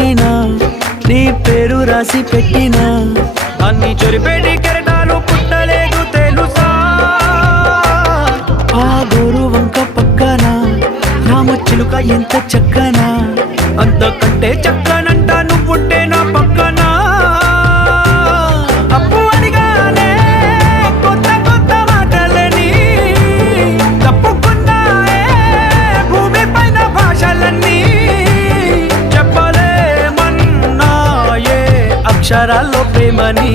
పుట్టినా నీ పేరు రాసి పెట్టినా అన్ని చెరిపేటి కెరటాలు పుట్టలేదు తెలుసా ఆ గోరు వంక పక్కన రామచిలుక ఎంత చక్కనా అంతకంటే చక్కనంట నువ్వుంటే నా పక్కన అప్పు అడిగానే కొత్త కొత్త మాటలని తప్పుకున్నాయే భూమి పైన భాషలన్నీ చెప్పలేమన్నాయే అక్షరాల్లో ప్రేమని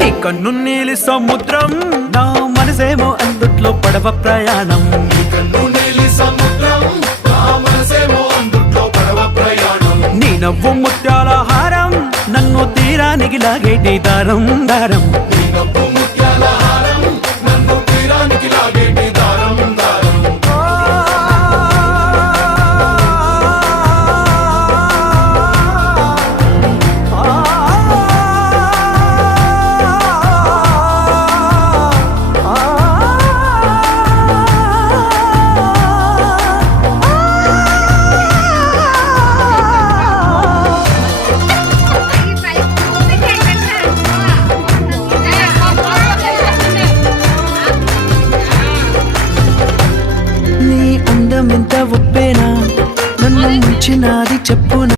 నీ కన్ను నీలి సముద్రం నా మనసేమో అందుట్లో పడవ ప్రయాణం నీ నవ్వు ముత్యాల హారం నన్ను తీరానికి లాగేటి దారం దారం ఎంత ఒప్పేనా నన్ను ముంచినాది చెప్పునా